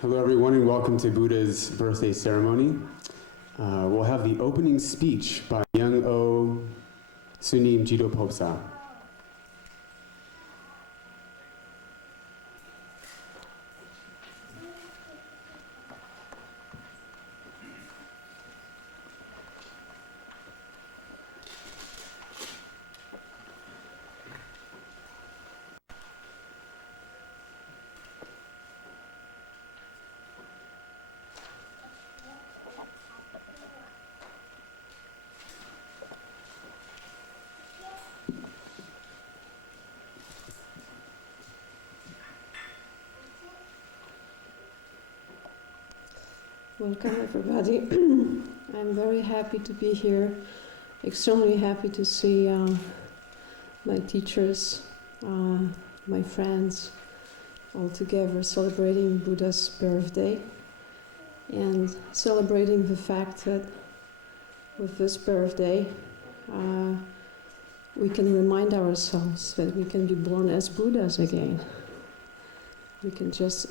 Hello everyone and welcome to Buddha's birthday ceremony. We'll have the opening speech by Young O Sunim Jito Popsa. Welcome everybody. I'm very happy to be here, extremely happy to see my teachers, my friends, all together celebrating Buddha's birthday and celebrating the fact that with this birthday we can remind ourselves that we can be born as Buddhas again. We can just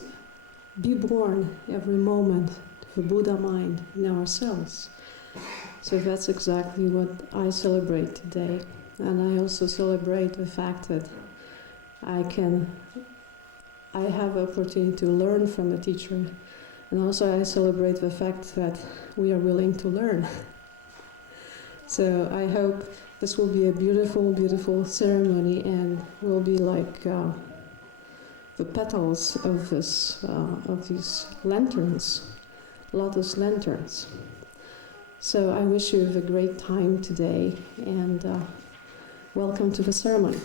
be born every moment, the Buddha mind in ourselves. So that's exactly what I celebrate today. And I also celebrate the fact that I have the opportunity to learn from a teacher. And also I celebrate the fact that we are willing to learn. So I hope this will be a beautiful, beautiful ceremony and will be like the petals of these lanterns. Lotus lanterns. So I wish you a great time today and welcome to the ceremony.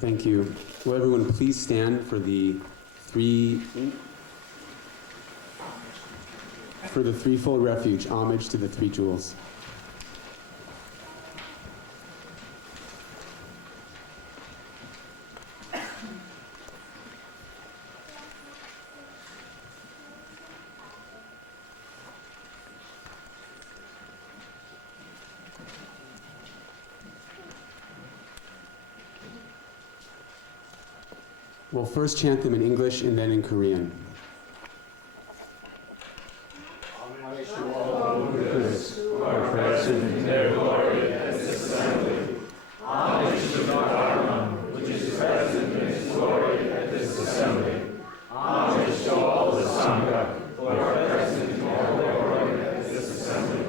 Thank you. Will everyone please stand for the threefold refuge, homage to the three jewels. We'll first chant them in English and then in Korean. Homage to all Buddhas who are present in their glory at this assembly. Homage to the Dharma, which is present in its glory at this assembly. Homage to all the Sangha who are present in their glory at this assembly.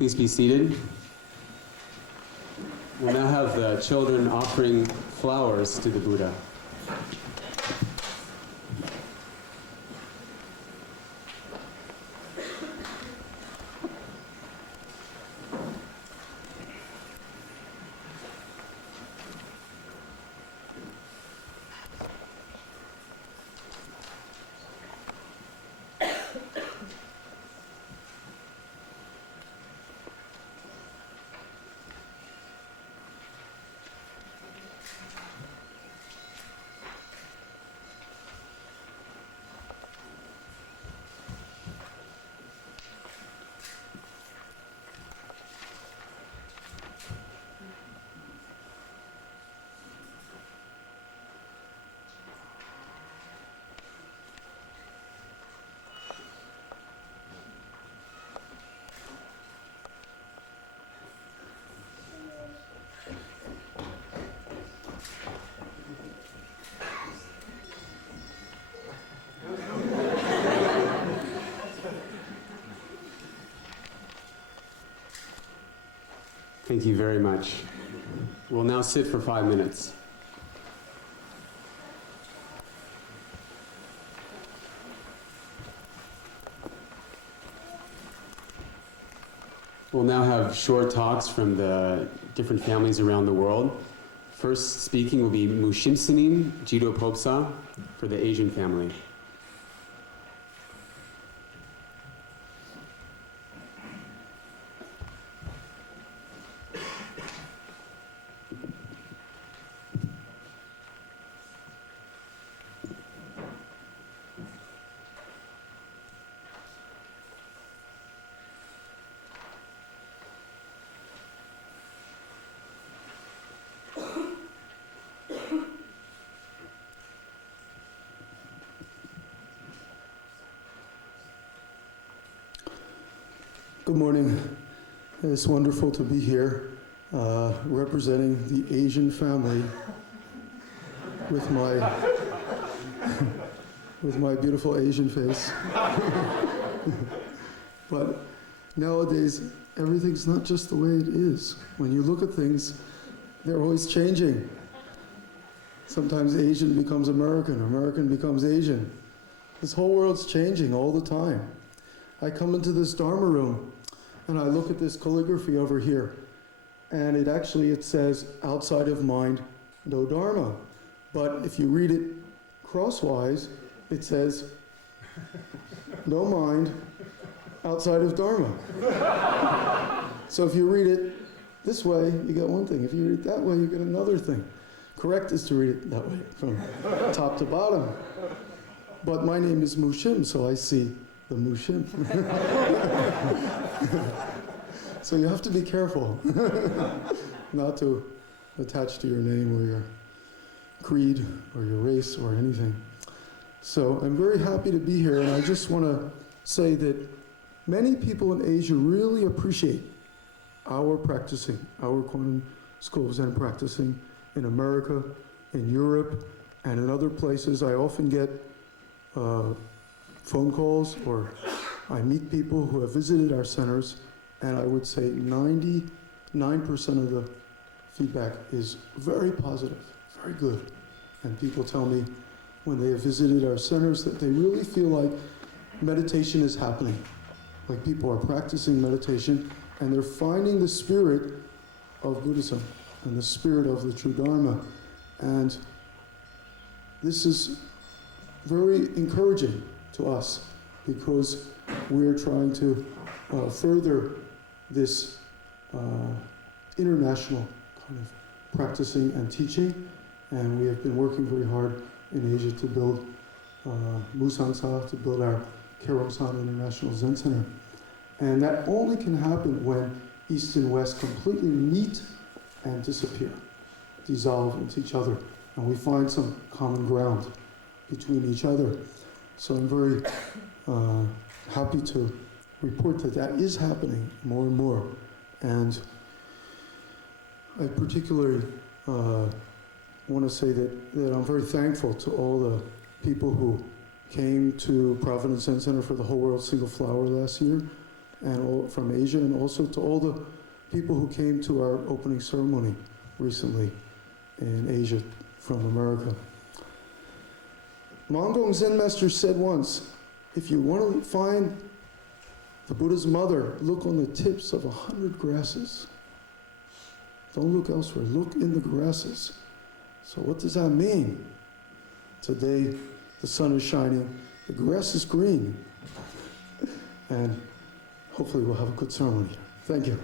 Please be seated. We'll now have the children offering flowers to the Buddha. Thank you very much. We'll now sit for 5 minutes. We'll now have short talks from the different families around the world. First speaking will be Mushimsanim Jido Popsa for the Asian family. Good morning. It's wonderful to be here representing the Asian family with my beautiful Asian face. But nowadays, everything's not just the way it is. When you look at things, they're always changing. Sometimes Asian becomes American, American becomes Asian. This whole world's changing all the time. I come into this Dharma room and I look at this calligraphy over here, and it says, outside of mind, no Dharma. But if you read it crosswise, it says, no mind, outside of Dharma. So if you read it this way, you get one thing. If you read it that way, you get another thing. Correct is to read it that way, from top to bottom. But my name is Mushim, so I see the Mushim. So you have to be careful not to attach to your name or your creed or your race or anything. So I'm very happy to be here, and I just want to say that many people in Asia really appreciate our practicing, our quantum school of Zen practicing in America, in Europe, and in other places. I often get phone calls, or I meet people who have visited our centers, and I would say 99% of the feedback is very positive, very good. And people tell me when they have visited our centers that they really feel like meditation is happening. Like people are practicing meditation and they're finding the spirit of Buddhism and the spirit of the true Dharma. And this is very encouraging to us because we're trying to further this international kind of practicing and teaching, and we have been working very hard in Asia to build Musangsa, to build our Keromsan International Zen Center. And that only can happen when East and West completely meet and disappear, dissolve into each other, and we find some common ground between each other. So I'm very happy to report that that is happening more and more. And I particularly want to say that I'm very thankful to all the people who came to Providence Zen Center for the Whole World Single Flower last year and all, from Asia, and also to all the people who came to our opening ceremony recently in Asia from America. Mongong Zen master said once, if you want to find the Buddha's mother, look on the tips of 100 grasses. Don't look elsewhere, look in the grasses. So what does that mean? Today, the sun is shining, the grass is green, and hopefully we'll have a good ceremony here. Thank you.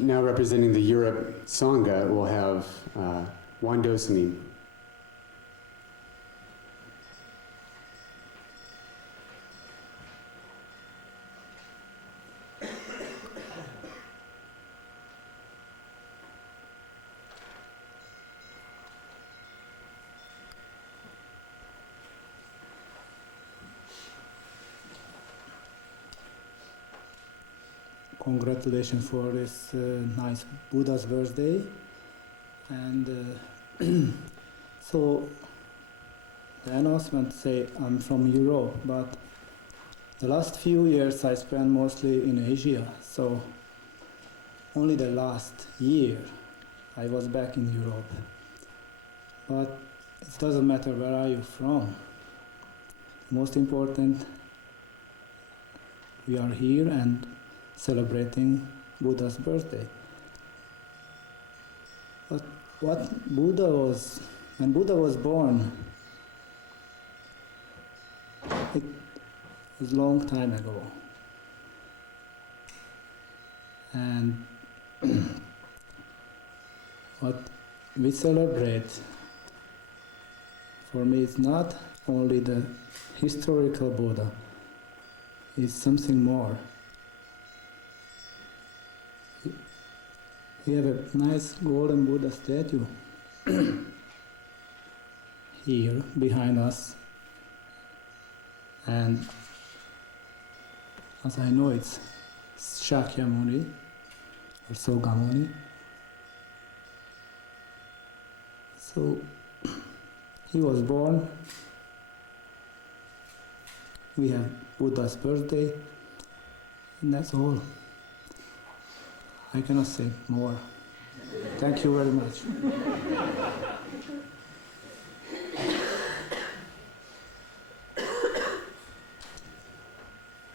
Now representing the Europe Sangha, we'll have Wandosani. Congratulations for this nice Buddha's birthday. And so the announcement say I'm from Europe, but the last few years I spent mostly in Asia. So only the last year I was back in Europe. But it doesn't matter where are you from. Most important, we are here and celebrating Buddha's birthday. But when Buddha was born, it was a long time ago. And what we celebrate, for me, it's not only the historical Buddha, it's something more. We have a nice golden Buddha statue here behind us, and as I know it's Shakyamuni or Sogamuni. So he was born, we have Buddha's birthday, and that's all. I cannot say more. Thank you very much.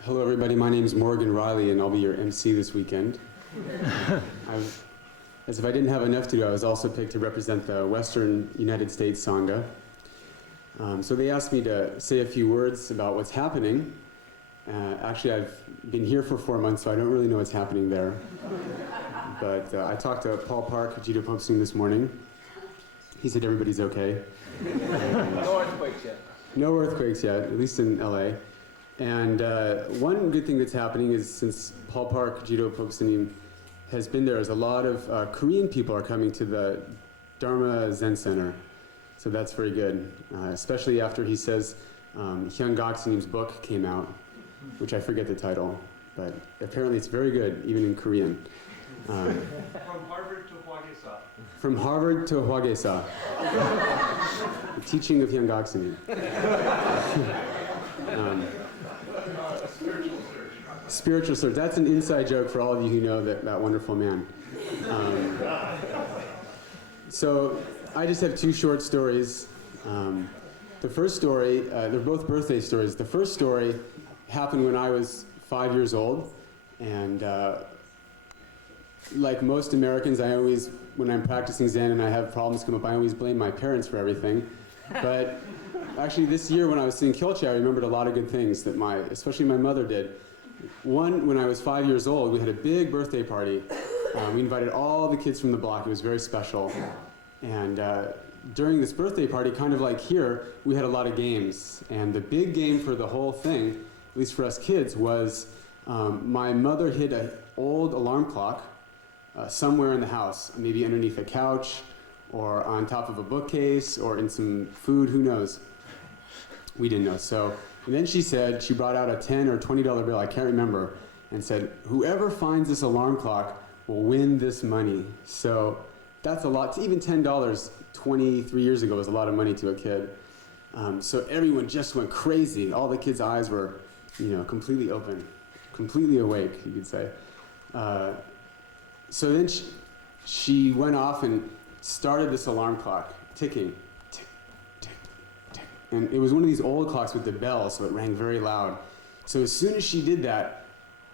Hello everybody, my name is Morgan Riley and I'll be your MC this weekend. As if I didn't have enough to do, I was also picked to represent the Western United States Sangha. So they asked me to say a few words about what's happening. Actually, I've been here for 4 months, so I don't really know what's happening there. But I talked to Paul Park, Jito Pomsing, this morning. He said everybody's okay. No earthquakes yet. No earthquakes yet, at least in LA. And one good thing that's happening is since Paul Park, Jito Pomsing, has been there, is a lot of Korean people are coming to the Dharma Zen Center. So that's very good, especially after he says Hyun Gaksinim's book came out, which I forget the title, but apparently it's very good, even in Korean. From Harvard to Hwagesa. From Harvard to Hwagesa. The teaching of Hyun Gaksin. Spiritual search. That's an inside joke for all of you who know that wonderful man. So I just have two short stories. The first story, they're both birthday stories. The first story happened when I was 5 years old, and like most Americans, I always, when I'm practicing Zen and I have problems come up, I always blame my parents for everything. But actually this year when I was sitting Kyolche, I remembered a lot of good things that especially my mother did. One, when I was 5 years old, we had a big birthday party. We invited all the kids from the block. It was very special. And during this birthday party, kind of like here, we had a lot of games. And the big game for the whole thing, at least for us kids, was my mother hid an old alarm clock somewhere in the house, maybe underneath a couch or on top of a bookcase or in some food, who knows? We didn't know. So, and then she brought out a $10 or $20 bill, I can't remember, and said, whoever finds this alarm clock will win this money. So that's a lot. Even $10 23 years ago was a lot of money to a kid. So everyone just went crazy. All the kids' eyes were, completely open, completely awake, you could say. So then she went off and started this alarm clock, ticking, tick, tick, tick. And it was one of these old clocks with the bell, so it rang very loud. So as soon as she did that,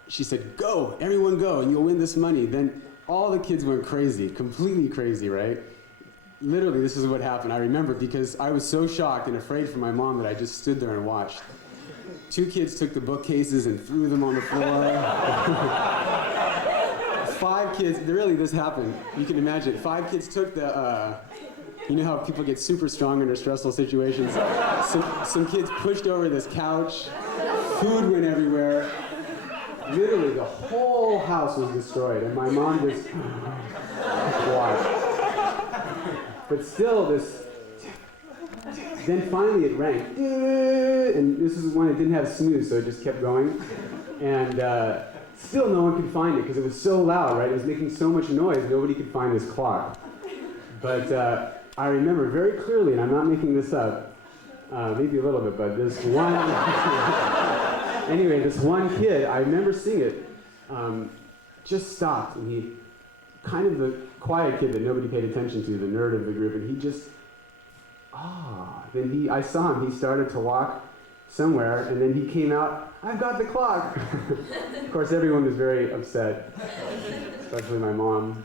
she said, "Go, everyone go, and you'll win this money." Then all the kids went crazy, completely crazy, right? Literally, this is what happened. I remember because I was so shocked and afraid for my mom that I just stood there and watched. 2 kids took the bookcases and threw them on the floor. 5 kids, really this happened, you can imagine. 5 kids took the, you know how people get super strong under stressful situations? Some kids pushed over this couch, food went everywhere. Literally, the whole house was destroyed, and my mom just watched. But still, then finally it rang, and this is when it didn't have snooze, so it just kept going. And still no one could find it because it was so loud, right? It was making so much noise, nobody could find this clock. But I remember very clearly, and I'm not making this up, maybe a little bit, but this one, anyway, this one kid, I remember seeing it, just stopped, and he, kind of the quiet kid that nobody paid attention to, the nerd of the group, and he just, then I saw him, he started to walk somewhere, and then he came out, "I've got the clock." Of course, everyone was very upset, especially my mom.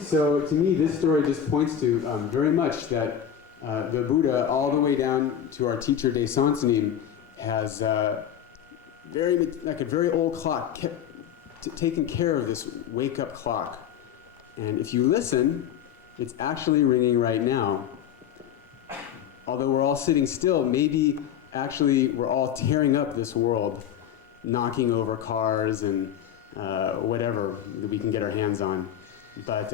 So to me, this story just points to very much that the Buddha, all the way down to our teacher Daesansanim, has a very old clock, taken care of this wake-up clock. And if you listen, it's actually ringing right now. Although we're all sitting still, maybe actually we're all tearing up this world, knocking over cars and whatever that we can get our hands on. But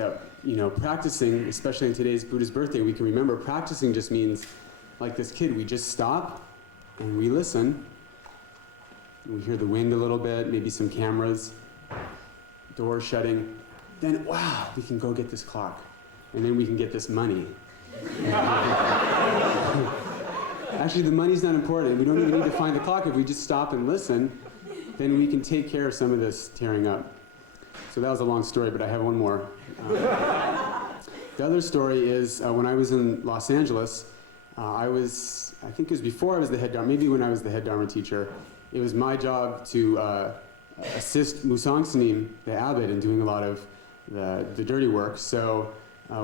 practicing, especially in today's Buddha's birthday, we can remember practicing just means, like this kid, we just stop and we listen. We hear the wind a little bit, maybe some cameras, doors shutting. Then, wow, we can go get this clock. And then we can get this money. Actually, the money's not important. We don't even need to find the clock. If we just stop and listen, then we can take care of some of this tearing up. So that was a long story, but I have one more. The other story is when I was in Los Angeles, I think it was before I was the head Dharma, maybe when I was the head Dharma teacher, it was my job to assist Musang Sanim, the abbot, in doing a lot of the dirty work. So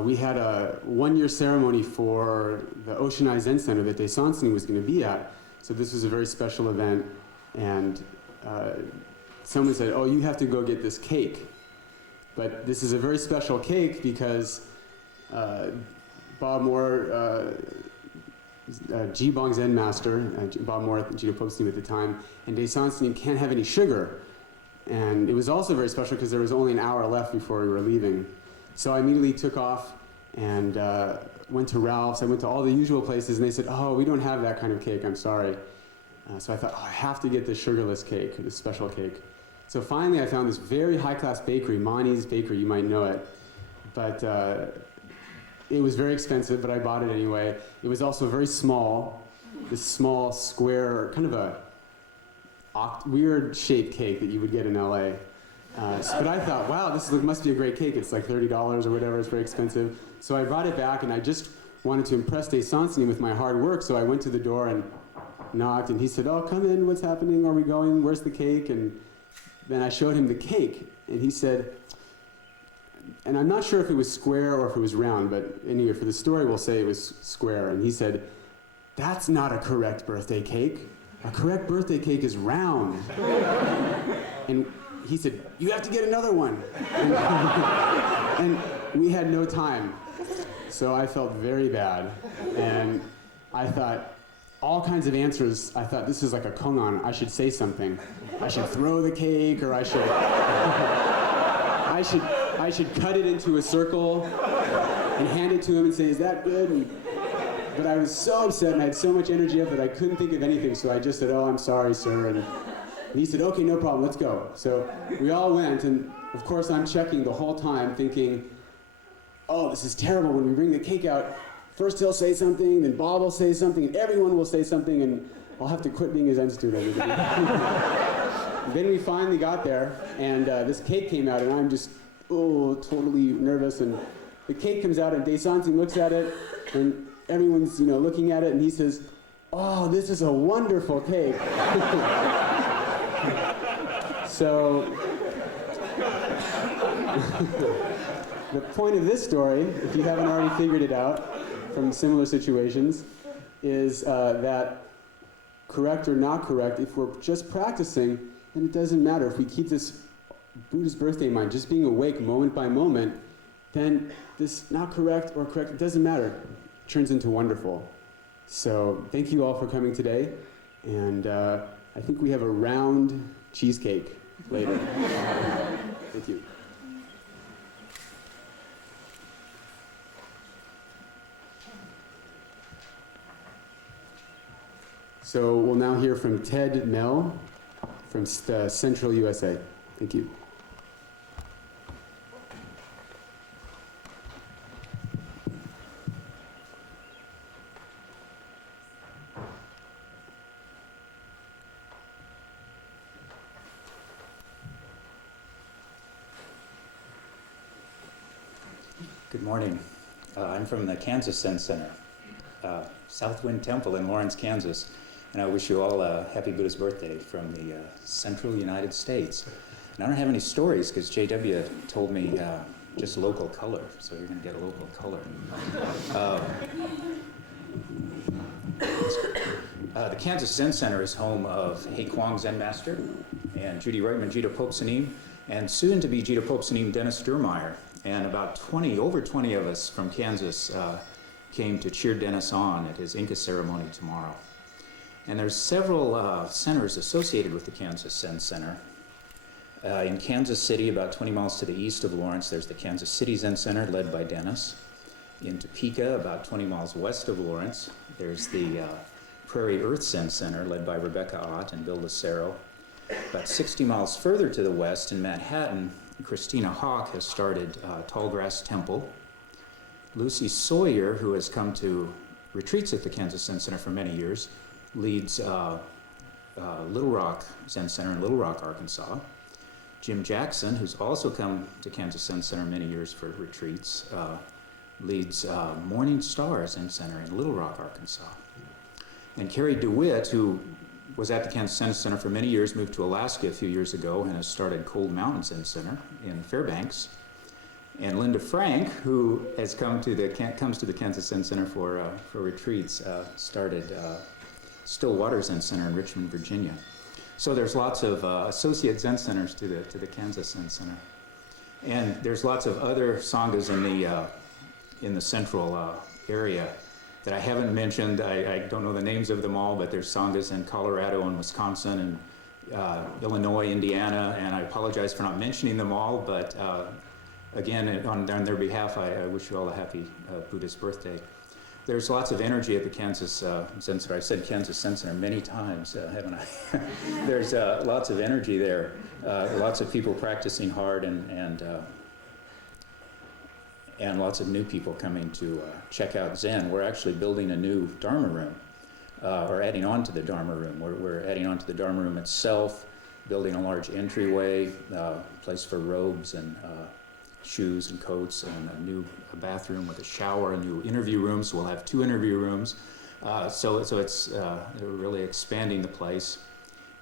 we had a 1-year ceremony for the Oceanized Zen Center that Daesansanim was going to be at. So this was a very special event, and someone said, "Oh, you have to go get this cake." But this is a very special cake because Bob Moore, Jibong Zen master, Bob Moore, Jito Pope's name at the time, and Daesansanim can't have any sugar. And it was also very special because there was only an hour left before we were leaving. So I immediately took off and went to Ralph's. I went to all the usual places, and they said, "Oh, we don't have that kind of cake, I'm sorry." So I thought, I have to get this sugarless cake, this special cake. So finally I found this very high-class bakery, Mani's Bakery, you might know it. But it was very expensive, but I bought it anyway. It was also very small, this small, square, kind of a weird shaped cake that you would get in LA. But I thought, wow, this must be a great cake. It's like $30 or whatever, it's very expensive. So I brought it back, and I just wanted to impress Daesansanim with my hard work, so I went to the door and knocked, and he said, "Oh, come in, what's happening? Are we going? Where's the cake?" And then I showed him the cake, and he said, and I'm not sure if it was square or if it was round, but anyway, for the story, we'll say it was square. And he said, "That's not a correct birthday cake. A correct birthday cake is round." And he said, "You have to get another one." And we had no time. So I felt very bad. And I thought, all kinds of answers. I thought, this is like a kongan. I should say something. I should throw the cake, or I should cut it into a circle and hand it to him and say, "Is that good?" But I was so upset and I had so much energy up that I couldn't think of anything. So I just said, "Oh, I'm sorry, sir." And And he said, okay, no problem, let's go. So we all went, and of course I'm checking the whole time thinking, oh, this is terrible. When we bring the cake out, first he'll say something, then Bob will say something, and everyone will say something, and I'll have to quit being a Zen student. Then we finally got there, and this cake came out, and I'm just, totally nervous. And the cake comes out, and Dae-Santing looks at it, and everyone's, looking at it, and he says, oh, this is a wonderful cake. So, the point of this story, if you haven't already figured it out from similar situations, is that correct or not correct, if we're just practicing, then it doesn't matter. If we keep this Buddha's birthday in mind, just being awake moment by moment, then this not correct or correct, it doesn't matter. It turns into wonderful. So thank you all for coming today. And I think we have a round cheesecake later. Thank you. So we'll now hear from Ted Mell from Central USA. Thank you. Good morning. I'm from the Kansas Zen Center, Southwind Temple in Lawrence, Kansas, and I wish you all a happy Buddhist birthday from the central United States. And I don't have any stories because JW told me just local color, so you're going to get a local color. The Kansas Zen Center is home of Hei Kwang Zen Master and Judy Reitman Jita Pope Sanim, and soon to be Jita Pope Sanim Dennis Durmeyer. And about over 20 of us from Kansas came to cheer Dennis on at his Inca ceremony tomorrow. And there's several centers associated with the Kansas Zen Center. In Kansas City, about 20 miles to the east of Lawrence, there's the Kansas City Zen Center led by Dennis. In Topeka, about 20 miles west of Lawrence, there's the Prairie Earth Zen Center led by Rebecca Ott and Bill Lucero. About 60 miles further to the west in Manhattan, Christina Hawk has started Tallgrass Temple. Lucy Sawyer, who has come to retreats at the Kansas Zen Center for many years, leads Little Rock Zen Center in Little Rock, Arkansas. Jim Jackson, who's also come to Kansas Zen Center many years for retreats, leads Morning Star Zen Center in Little Rock, Arkansas. And Carrie DeWitt, who was at the Kansas Zen Center for many years, moved to Alaska a few years ago and has started Cold Mountain Zen Center in Fairbanks. And Linda Frank, who has comes to the Kansas Zen Center for retreats, started Stillwater Zen Center in Richmond, Virginia. So there's lots of associate Zen centers to the Kansas Zen Center, and there's lots of other sanghas in the central area that I haven't mentioned. I don't know the names of them all, but there's sanghas in Colorado and Wisconsin and Illinois, Indiana, and I apologize for not mentioning them all, but again, on their behalf, I wish you all a happy Buddhist birthday. There's lots of energy at the Kansas Zen Center. I've said Kansas Zen Center many times, haven't I? There's lots of energy there. Lots of people practicing hard and lots of new people coming to check out Zen. We're actually building a new Dharma room, or adding on to the Dharma room. We're adding on to the Dharma room itself, building a large entryway, place for robes and shoes and coats, and a new bathroom with a shower, a new interview room, so we'll have 2 interview rooms. So it's really expanding the place.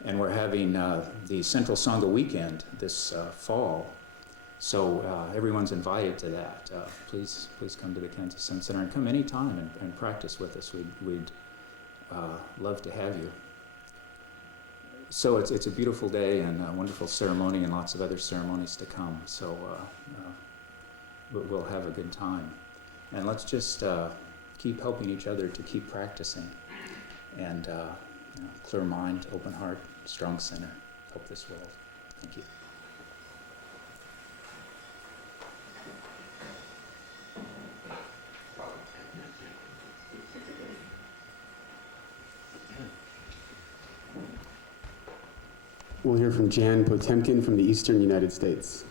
And we're having the Central Sangha Weekend this fall. So everyone's invited to that. Please come to the Kansas Zen Center and come anytime and practice with us. We'd love to have you. So it's a beautiful day and a wonderful ceremony and lots of other ceremonies to come. So we'll have a good time. And let's just keep helping each other to keep practicing. And clear mind, open heart, strong center, help this world. Thank you. we'll hear from Jan Potemkin from the Eastern United States.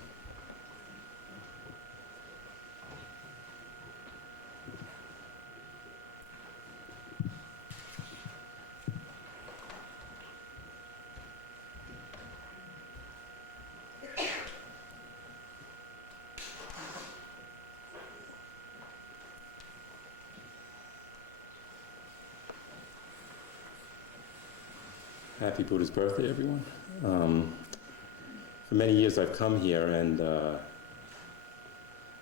Happy Buddha's birthday, everyone. For many years I've come here and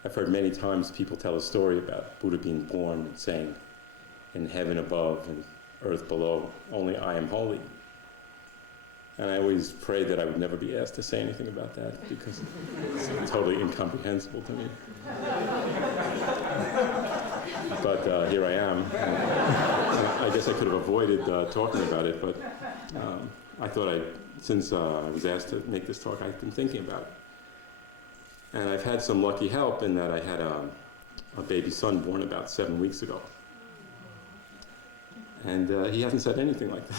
I've heard many times people tell a story about Buddha being born and saying, in heaven above and earth below, only I am holy. And I always prayed that I would never be asked to say anything about that because it's totally incomprehensible to me. But here I am. I guess I could have avoided talking about it, but I thought since I was asked to make this talk, I've been thinking about it. And I've had some lucky help in that I had a baby son born about 7 weeks ago. And he hasn't said anything like that.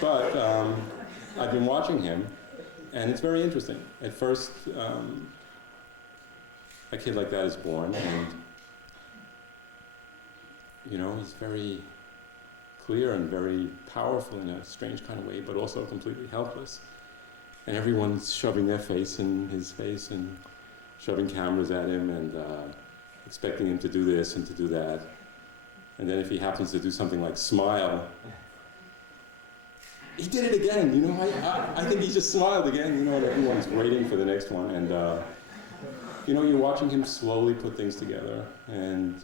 But I've been watching him, and it's very interesting. At first, a kid like that is born, and you know, he's very clear and very powerful in a strange kind of way, but also completely helpless. And everyone's shoving their face in his face and shoving cameras at him and expecting him to do this and to do that. And then if he happens to do something like smile, he did it again, you know, I think he just smiled again, you know, and everyone's waiting for the next one. And, you know, you're watching him slowly put things together. And,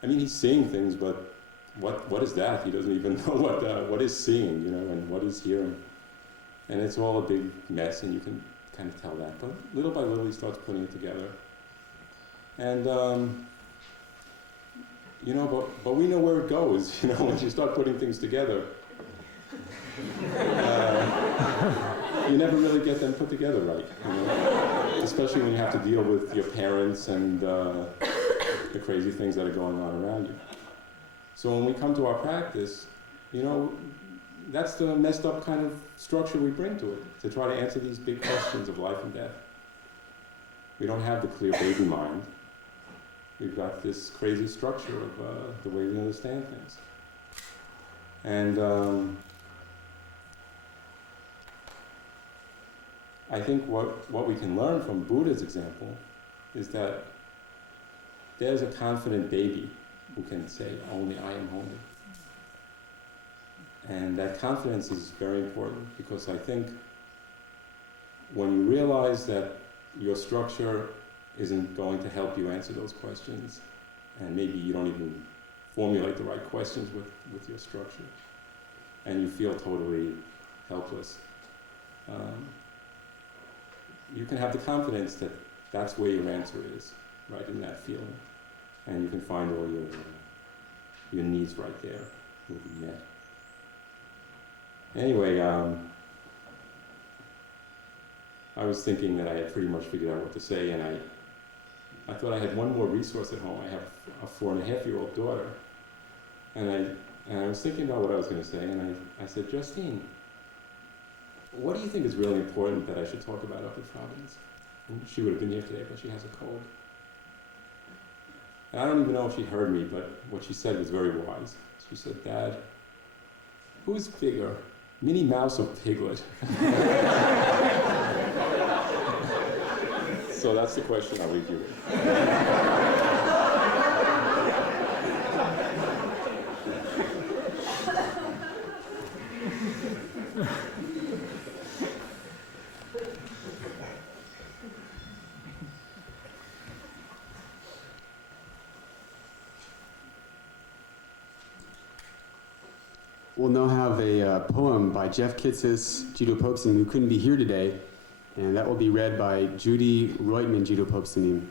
I mean, he's seeing things, but what is that? He doesn't even know what is seeing, you know, and what is hearing. And it's all a big mess, and you can kind of tell that. But little by little, he starts putting it together. And, you know, but we know where it goes, you know, once you start putting things together. You never really get them put together right, you know? Especially when you have to deal with your parents and the crazy things that are going on around you. So when we come to our practice, you know, that's the messed up kind of structure we bring to it, to try to answer these big questions of life and death. We don't have the clear baby mind. We've got this crazy structure of the way we understand things. And I think what we can learn from Buddha's example is that there's a confident baby who can say, only I am holy. And that confidence is very important because I think when you realize that your structure isn't going to help you answer those questions, and maybe you don't even formulate the right questions with your structure, and you feel totally helpless, you can have the confidence that that's where your answer is, right in that feeling. And you can find all your needs right there will be met. Anyway, I was thinking that I had pretty much figured out what to say, and I thought I had one more resource at home. I have a 4.5-year-old daughter, and I was thinking about what I was going to say, and I said, Justine, what do you think is really important that I should talk about up at Providence? And she would have been here today, but she has a cold. And I don't even know if she heard me, but what she said was very wise. She said, Dad, who's bigger, Minnie Mouse or Piglet? So that's the question I'll leave you with. We'll now have a poem by Jeff Kitsis, Jito Popsanim, who couldn't be here today, and that will be read by Judy Reutman, Jito Popsanim.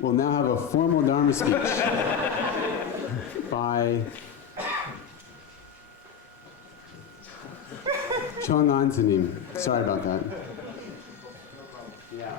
We'll now have a formal Dharma speech by Chongansanim. Sorry about that. Yeah.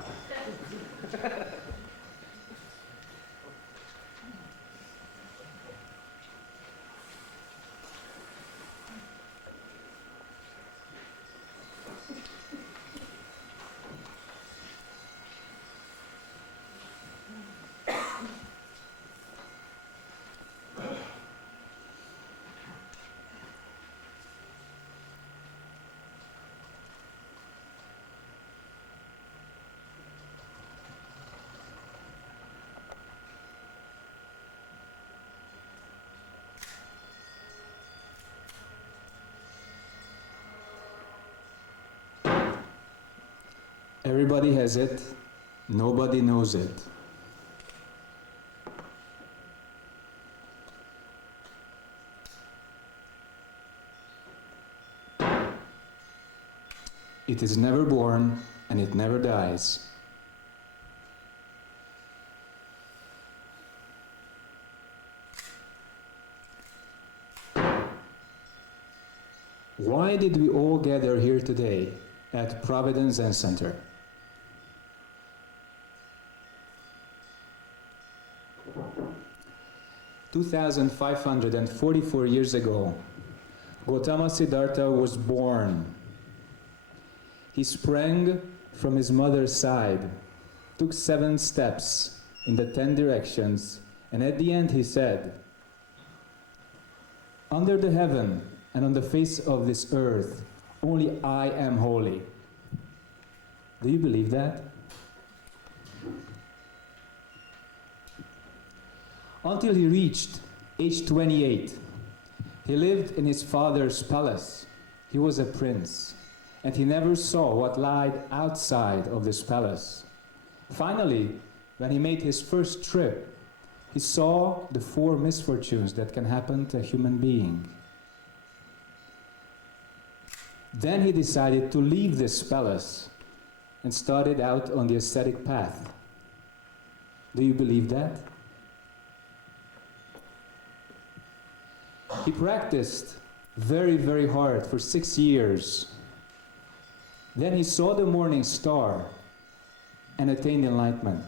Everybody has it, nobody knows it. It is never born and it never dies. Why did we all gather here today at Providence Zen Center? "2,544 years ago, Gautama Siddhartha was born. He sprang from his mother's side, took 7 steps in the 10 directions, and at the end he said, 'Under the heaven and on the face of this earth, only I am holy.' Do you believe that? Until he reached age 28, he lived in his father's palace. He was a prince, and he never saw what lied outside of this palace. Finally, when he made his first trip, he saw the 4 misfortunes that can happen to a human being. Then he decided to leave this palace and started out on the ascetic path. Do you believe that? He practiced very, very hard for 6 years. Then he saw the morning star and attained enlightenment.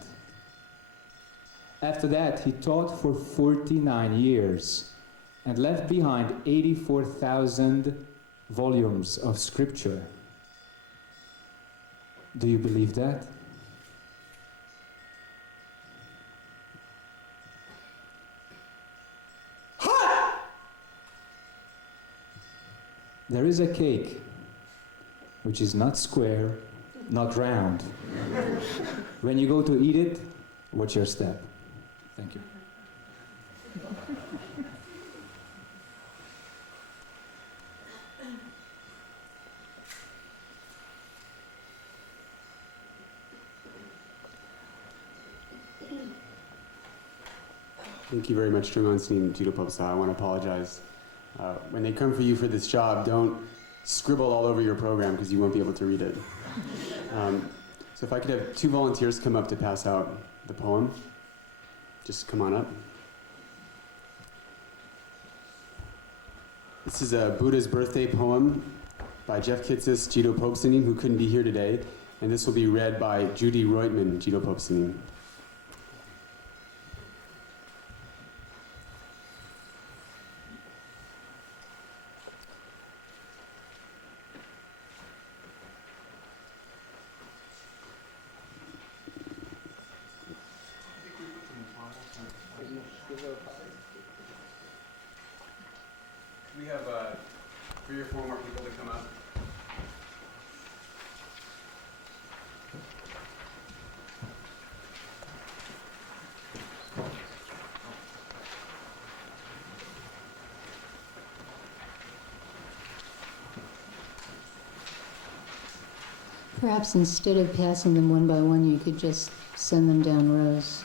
After that, he taught for 49 years and left behind 84,000 volumes of scripture. Do you believe that? There is a cake which is not square, not round. When you go to eat it, watch your step. Thank you. Thank you very much, Chongansanim Jidopopsa. I want to apologize. When they come for you for this job, don't scribble all over your program because you won't be able to read it. So if I could have 2 volunteers come up to pass out the poem. Just come on up. This is a Buddha's birthday poem by Jeff Kitsis, Jidopopsanim, who couldn't be here today, and this will be read by Judy Reutman, Jidopopsanim. We have 3 or 4 more people to come up. Perhaps instead of passing them one by one, you could just send them down rows.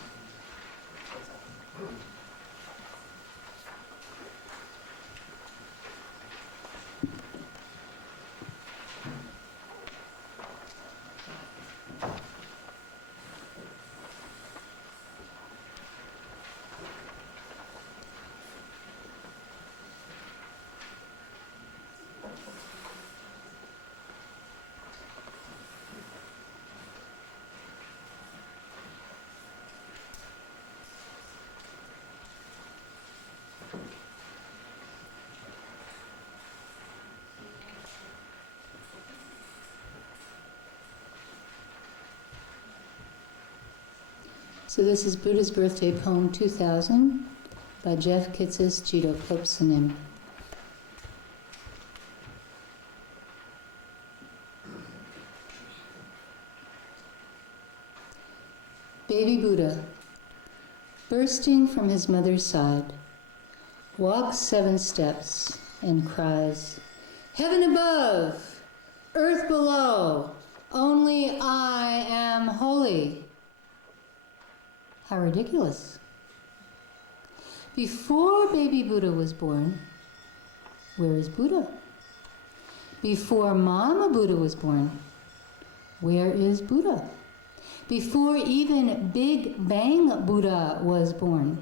So this is Buddha's Birthday Poem 2000 by Jeff Kitsis, Jito Popsanim. Baby Buddha, bursting from his mother's side, walks 7 steps and cries, "Heaven above, earth below, only I am holy." How ridiculous. Before baby Buddha was born, where is Buddha? Before Mama Buddha was born, where is Buddha? Before even Big Bang Buddha was born,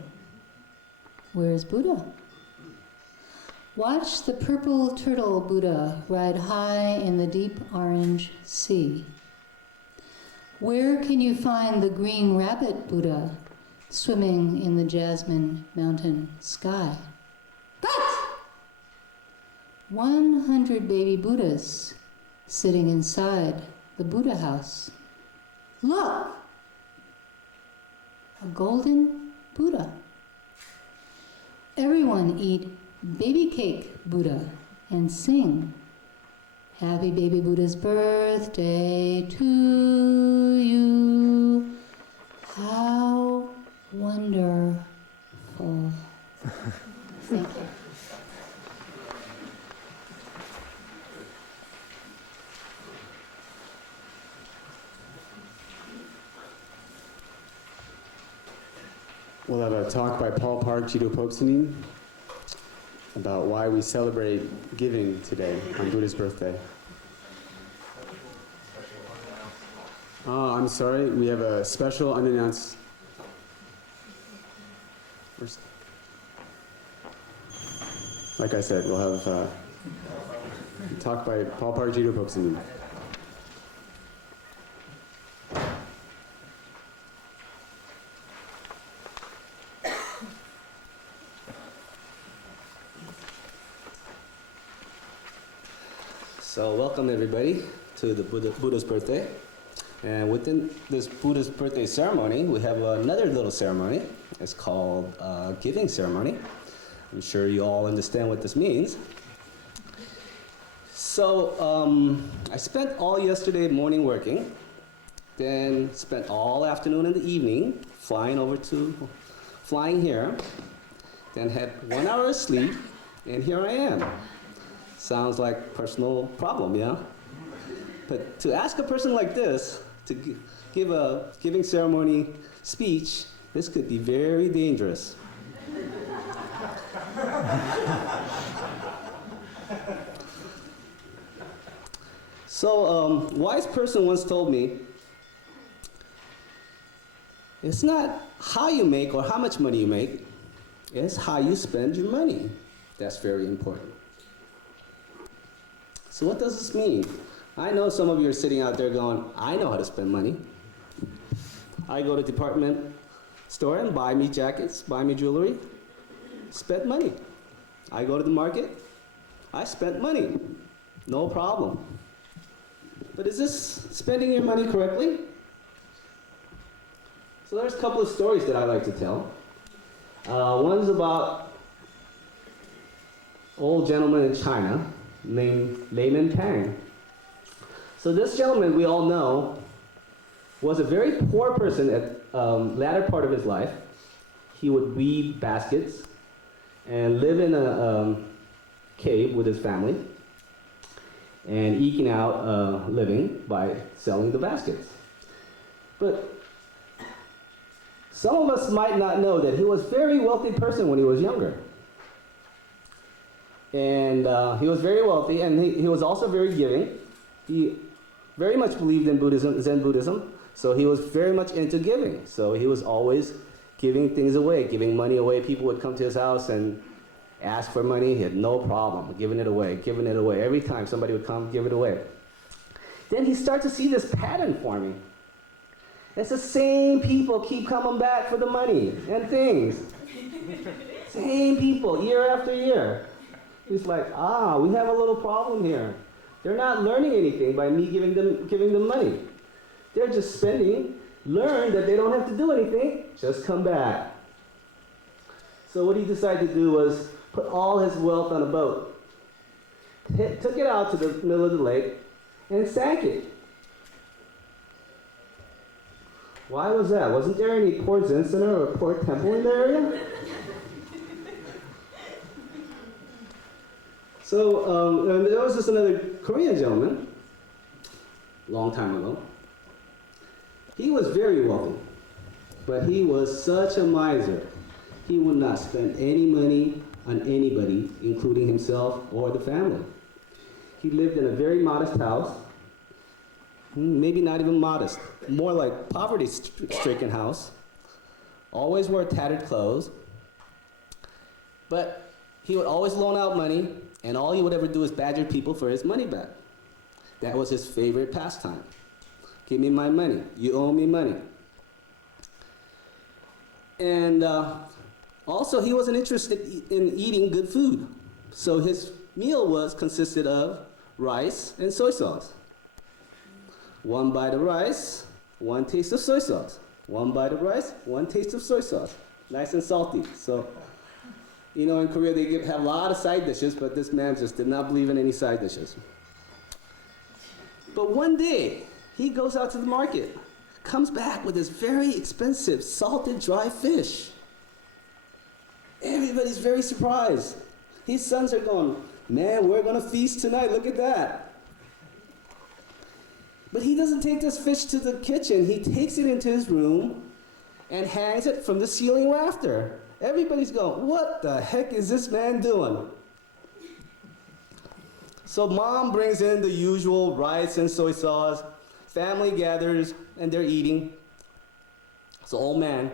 where is Buddha? Watch the purple turtle Buddha ride high in the deep orange sea. Where can you find the green rabbit Buddha swimming in the jasmine mountain sky? But 100 baby Buddhas sitting inside the Buddha house. Look! A golden Buddha. Everyone eat baby cake Buddha and sing, "Happy baby Buddha's birthday to you." How wonderful. Thank you. We'll have a talk by Paul Park, Jito Popsanim, about why we celebrate giving today on Buddha's birthday. Oh, I'm sorry, we have a special unannounced. Like I said, we'll have a talk by Paul Park, Jito Popsanim. So welcome everybody to the Buddha's birthday. And within this Buddha's birthday ceremony, we have another little ceremony. It's called giving ceremony. I'm sure you all understand what this means. So I spent all yesterday morning working, then spent all afternoon and the evening flying here, then had 1 hour of sleep, and here I am. Sounds like personal problem, yeah? But to ask a person like this to give a giving ceremony speech, this could be very dangerous. So, wise person once told me, it's not how you make or how much money you make, it's how you spend your money. That's very important. So what does this mean? I know some of you are sitting out there going, I know how to spend money. I go to department store and buy me jackets, buy me jewelry, spend money. I go to the market, I spent money, no problem. But is this spending your money correctly? So there's a couple of stories that I like to tell. One's about an old gentleman in China named Layman Tang. So this gentleman, we all know, was a very poor person at latter part of his life. He would weave baskets and live in a cave with his family and eking out a living by selling the baskets. But some of us might not know that he was a very wealthy person when he was younger. And he was very wealthy, and he was also very giving. He very much believed in Buddhism, Zen Buddhism, so he was very much into giving. So he was always giving things away, giving money away. People would come to his house and ask for money. He had no problem giving it away, giving it away. Every time somebody would come, give it away. Then he started to see this pattern forming. It's the same people keep coming back for the money and things. Same people, year after year. He's like, we have a little problem here. They're not learning anything by me giving them money. They're just spending learn that they don't have to do anything, just come back. So what he decided to do was put all his wealth on a boat, took it out to the middle of the lake, and sank it. Why was that? Wasn't there any poor Zen center or poor temple in the area? So and there was just another Korean gentleman, long time ago. He was very wealthy, but he was such a miser. He would not spend any money on anybody, including himself or the family. He lived in a very modest house, maybe not even modest, more like poverty-stricken house, always wore tattered clothes, but he would always loan out money, and all he would ever do is badger people for his money back. That was his favorite pastime. Give me my money. You owe me money. And also, he wasn't interested in eating good food. So his meal consisted of rice and soy sauce. One bite of rice, one taste of soy sauce. One bite of rice, one taste of soy sauce. Nice and salty. So, you know, in Korea they have a lot of side dishes, but this man just did not believe in any side dishes. But one day, he goes out to the market, comes back with this very expensive salted dry fish. Everybody's very surprised. His sons are going, man, we're gonna feast tonight, look at that. But he doesn't take this fish to the kitchen, he takes it into his room and hangs it from the ceiling rafter. Everybody's going, what the heck is this man doing? So mom brings in the usual rice and soy sauce, family gathers and they're eating. So old man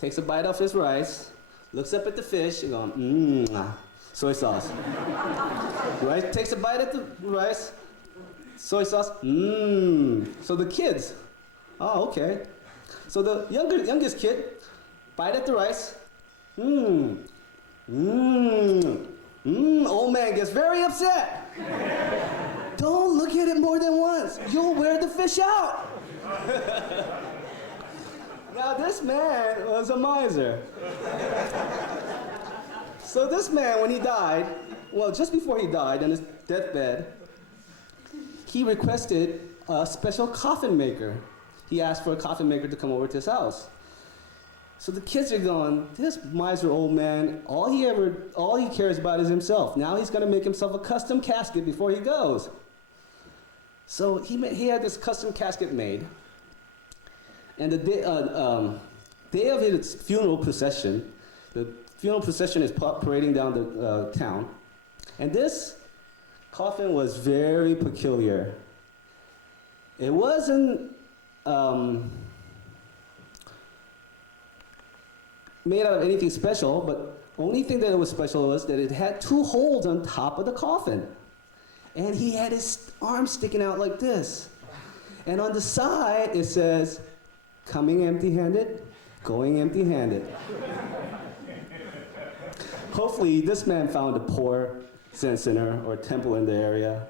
takes a bite off his rice, looks up at the fish and going, soy sauce. Right? Takes a bite at the rice, soy sauce, So the kids, oh, okay. So the youngest kid, bite at the rice, Old man gets very upset. Don't look at it more than once. You'll wear the fish out. Now this man was a miser. So this man, when he died, well, just before he died on his deathbed, he requested a special coffin maker. He asked for a coffin maker to come over to his house. So the kids are going, this miser old man, all he cares about is himself. Now he's going to make himself a custom casket before he goes. So he had this custom casket made. And the day of his funeral procession, the funeral procession is parading down the town. And this coffin was very peculiar. It wasn't made out of anything special, but the only thing that was special was that it had 2 holes on top of the coffin. And he had his arm sticking out like this. And on the side, it says, coming empty-handed, going empty-handed. Hopefully, this man found a poor Zen center or temple in the area.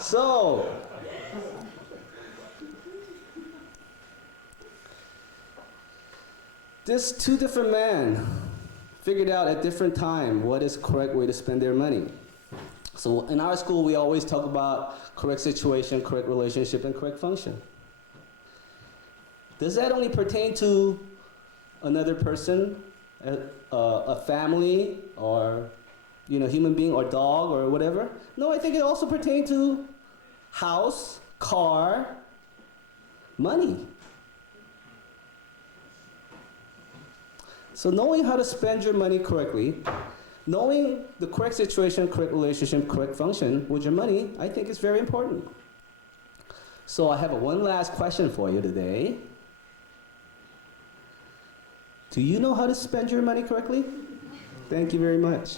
So, this 2 different men figured out at different time what is the correct way to spend their money. So in our school, we always talk about correct situation, correct relationship, and correct function. Does that only pertain to another person, a family, or human being, or dog, or whatever? No, I think it also pertains to house, car, money. So knowing how to spend your money correctly, knowing the correct situation, correct relationship, correct function with your money, I think is very important. So I have one last question for you today. Do you know how to spend your money correctly? Thank you very much.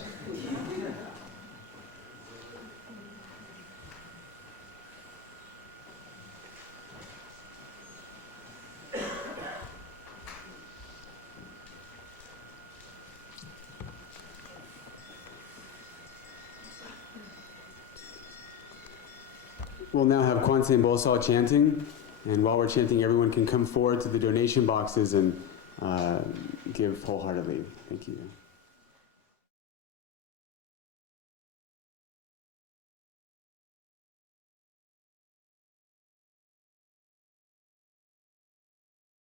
we'll now have Kwanzaa and Bosal chanting, and while we're chanting, everyone can come forward to the donation boxes and give wholeheartedly. Thank you.